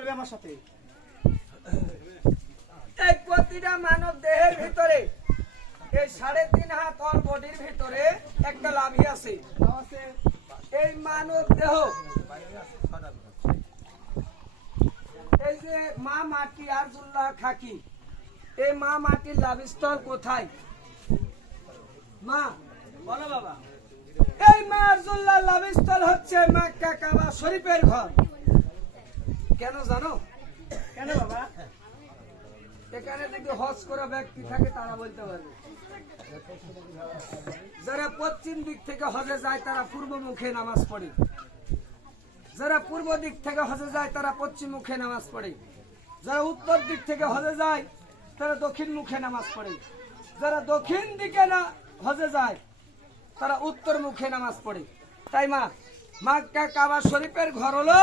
বলবে আমার সাথে। এই প্রতিটা মানব দেহের ভিতরে এই 3.5 হাত অল বডির ভিতরে একটা লাভি আছে। এই মানব দেহ এই যে মা মাটি আরজুল্লাহ খাকি, এই মা মাটির লাভস্থল কোথায়? মা বলো বাবা। এই মা আরজুল্লাহ লাভস্থল হচ্ছে মক্কা কাবা শরীফের ঘর। কেন জানো? কেন বাবা? এখানে যদি হজ করা ব্যক্তি থাকে তারা বলতে পারবে। যারা পশ্চিম দিক থেকে হজে যায় তারা পূর্ব মুখে নামাজ পড়ে, যারা পূর্ব দিক থেকে হজে যায় তারা পশ্চিম মুখে নামাজ পড়ে, যারা উত্তর দিক থেকে হজে যায় তারা দক্ষিণ মুখে নামাজ পড়ে, যারা দক্ষিণ দিকে না হজে যায় তারা উত্তর মুখে নামাজ পড়ে। তাই মা মক্কা কাবা শরীফের ঘর হলো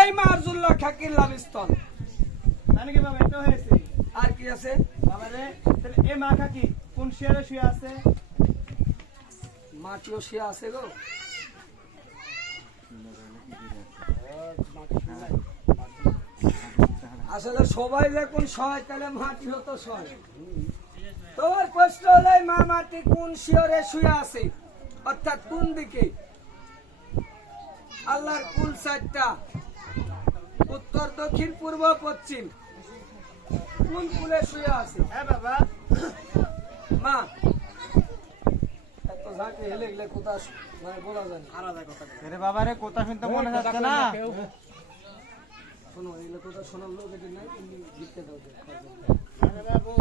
এই মা আরজুল্লাহ খাকির লাভস্থল। জানি কি বাবা এটা হয়েছে? আর কি আছে বাবা রে, তাহলে এই মা কাকি কোন শেয়ারে শুয়ে আছে? মাটিও শুয়ে আছে গো। আসলে সবাই যখন সয় তাহলে মাটি হতো সয়। তোমার প্রশ্ন হলো মা মাটি কোন শিয়রে শুয়ে আছে, অর্থাৎ কোন দিকে? আল্লাহর কুল 4টা, উত্তর দক্ষিণ পূর্ব পশ্চিম। কোন কুলে শুয়ে আছে? হ্যাঁ বাবা। মা এত ঝাঁকে হেলে গেলে কোথা মানে বলা যায় না। আলাদা কথা। আরে বাবা রে, কথা শুনতে মনে যাচ্ছে না। শোনো এগুলো কোথা শোনার লোক এটি নাই, তুমি লিখতে দাও। আরে বাবু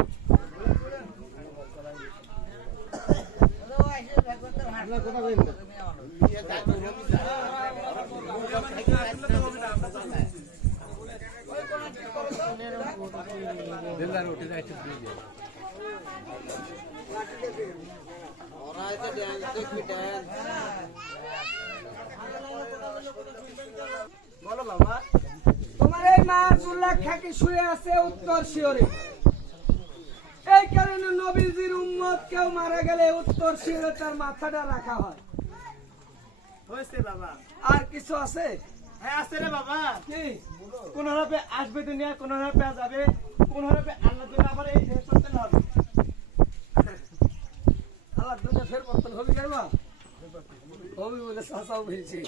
বলো বাবা। তোমার এই মা আরজুল্লাহ খাকি শুয়ে আছে উত্তর শিয়রে। এই কারণে নবীজির উম্মত কেউ মারা গেলে উত্তর শিয়রে তার মাথাটা রাখা হয়। হয়েছে বাবা। আর কিছু আছে? হ্যাঁ আছে রে বাবা। কি? কোন হরফে আসবে দুনিয়া, কোন হরফে যাবে, কোন হরফে আল্লাহ দুনিয়া আবার এই দেশ করতে হবে। আল্লাহ দুনিয়া ফের পতন হবে কেবা হবে বলে চাচাও বলছি।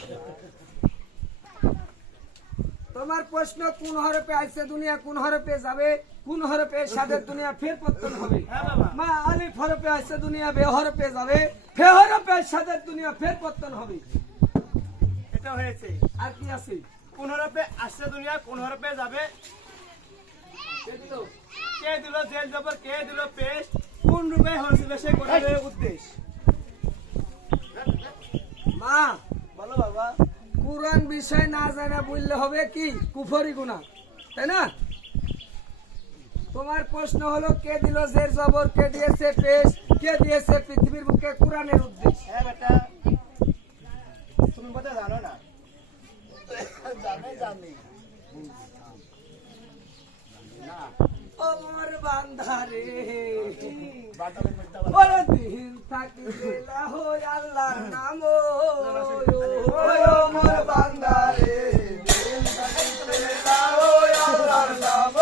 তোমার প্রশ্ন কোন হরফে আইছে দুনিয়া, কোন হরফে যাবে, কোন হরফে সাদের দুনিয়া ফের পতন হবে? হ্যাঁ বাবা। মা আলিফ হরফে আইছে দুনিয়া, বে হরফে যাবে, ফে হরফে সাদের দুনিয়া ফের পতন হবে। এটা হয়েছে। আর কি আছে? কোন হরফে আসছে দুনিয়া, কোন হরফে যাবে, কে দিল? কে দিল জেল জবর, কে দিল পেশ, কোন রূপে হয়েছিল সে কোরআনের উদ্দেশ্য। মা বলো বাবা। কুরআন বিষয় না জানা বললে হবে কি কুফরি গুনাহ, তাই না? তোমার প্রশ্ন হলো কে দিল জের জবর, কে দিয়েছে পেশ, কে দিয়েছে পৃথিবীর বুকে কুরআনের উদ্দেশ্য। হ্যাঁ বেটা, তুমি বোধহয় জানো না। জানি ওমর বান্ধারে বড় দিন থাকিলে লাহো আল্লাহর নাম, ওমর বান্ধারে দিন থাকিলে লাহো আল্লাহর নাম।